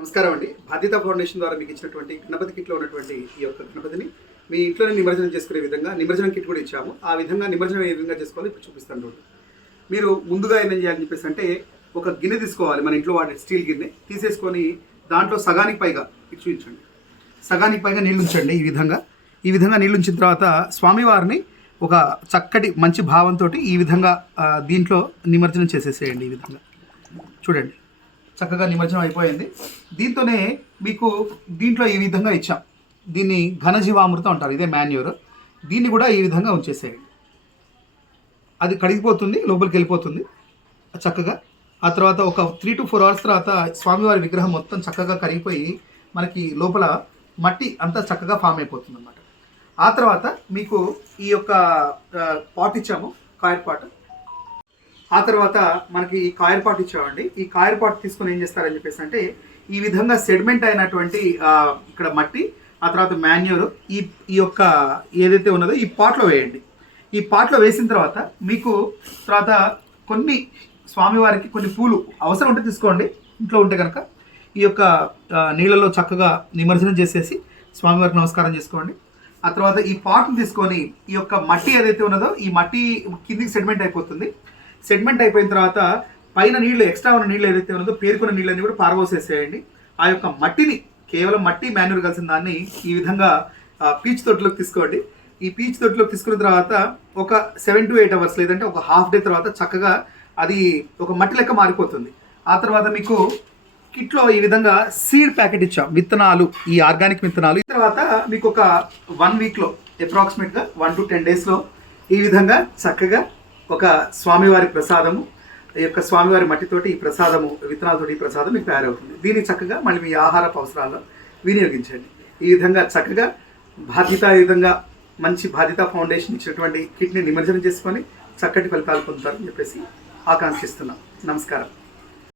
నమస్కారం అండి. బాధ్యత ఫౌండేషన్ ద్వారా మీకు ఇచ్చినటువంటి గణపతి కిట్లో ఉన్నటువంటి ఈ యొక్క గణపతిని మీ ఇంట్లోనే నిమజ్జనం చేసుకునే విధంగా నిమజ్జనం కిట్ కూడా ఇచ్చాము. ఆ విధంగా నిమజ్జనం ఏ విధంగా చేసుకోవాలి ఇప్పుడు చూపిస్తాను మీరు ముందుగా ఏం చేయాలని చెప్పేసి అంటే ఒక గిన్నె తీసుకోవాలి. మన ఇంట్లో వాడే స్టీల్ గిన్నె తీసేసుకొని దాంట్లో సగానికి పైగా చూపించండి. సగానికి పైగా నీళ్ళు ఉంచండి ఈ విధంగా. ఈ విధంగా నీళ్ళు ఉంచిన తర్వాత స్వామివారిని ఒక చక్కటి మంచి భావంతో ఈ విధంగా దీంట్లో నిమజ్జనం చేసేసేయండి ఈ విధంగా. చూడండి. చక్కగా నిమజ్జనం అయిపోయింది. దీంతోనే మీకు దీంట్లో ఈ విధంగా ఇచ్చాం. దీన్ని ఘనజీవామృతం అంటారు. ఇదే మాన్యూర్. దీన్ని కూడా ఈ విధంగా ఉంచేసేయండి. అది కడిగిపోతుంది లోపలికి వెళ్ళిపోతుంది. చక్కగా. ఆ తర్వాత ఒక త్రీ టు ఫోర్ అవర్స్ తర్వాత స్వామివారి విగ్రహం మొత్తం చక్కగా కరిగిపోయి మనకి లోపల మట్టి అంతా చక్కగా ఫామ్ అయిపోతుంది అనమాట ఆ తర్వాత మీకు ఈ యొక్క పాట్ ఇచ్చాము కాయర్ పాట్ ఆ తర్వాత మనకి ఈ కాయర్ పాట్ ఇచ్చామండి. ఈ కాయర్ పాట్ తీసుకొని ఏం చేస్తారని చెప్పేసి అంటే ఈ విధంగా సెడిమెంట్ అయినటువంటి ఇక్కడ మట్టి ఆ తర్వాత మాన్యూర్ ఈ ఈ యొక్క ఏదైతే ఉన్నదో ఈ పాట్లో వేయండి. ఈ పాట్లో వేసిన తర్వాత మీకు తర్వాత కొన్ని స్వామివారికి కొన్ని పూలు అవసరం ఉంటే తీసుకోండి. ఇంట్లో ఉంటే కనుక ఈ యొక్క నీళ్ళలో చక్కగా నిమజ్జనం చేసేసి స్వామివారికి నమస్కారం చేసుకోండి. ఆ తర్వాత ఈ పాట్ను తీసుకొని ఈ యొక్క మట్టి ఏదైతే ఉన్నదో ఈ మట్టి కిందికి సెడిమెంట్ అయిపోతుంది. సెగ్మెంట్ అయిపోయిన తర్వాత పైన నీళ్ళు ఎక్స్ట్రా ఉన్న నీళ్ళు ఏదైతే ఉన్నదో పేరుకున్న నీళ్ళని కూడా పారబోసేసేయండి. ఆ యొక్క మట్టిని కేవలం మట్టి మాన్యూర్ కలిసిన దాన్ని ఈ విధంగా పీచ్ తొట్టులోకి తీసుకోండి. ఈ పీచ్ తొట్టులోకి తీసుకున్న తర్వాత ఒక సెవెన్ టు ఎయిట్ అవర్స్ లేదంటే ఒక హాఫ్ డే తర్వాత చక్కగా అది ఒక మట్టి లెక్క మారిపోతుంది. ఆ తర్వాత మీకు కిట్లో ఈ విధంగా సీడ్ ప్యాకెట్ ఇచ్చాం. విత్తనాలు ఈ ఆర్గానిక్ విత్తనాలు. తర్వాత మీకు ఒక వన్ వీక్లో అప్రాక్సిమేట్గా వన్ టు టెన్ డేస్లో ఈ విధంగా చక్కగా ఒక స్వామివారి ప్రసాదము ఈ యొక్క స్వామివారి మట్టితోటి ఈ ప్రసాదము విత్తనాలతోటి ఈ ప్రసాదం మీకు తయారవుతుంది. దీన్ని చక్కగా మళ్ళీ మీ ఆహారపు అవసరాల్లో వినియోగించండి. ఈ విధంగా చక్కగా బాధ్యతాయుతంగా మంచి బాధ్యత ఫౌండేషన్ ఇచ్చినటువంటి కిట్ని నిమజ్జనం చేసుకొని చక్కటి ఫలితాలు పొందుతారని చెప్పేసి ఆకాంక్షిస్తున్నాం. నమస్కారం.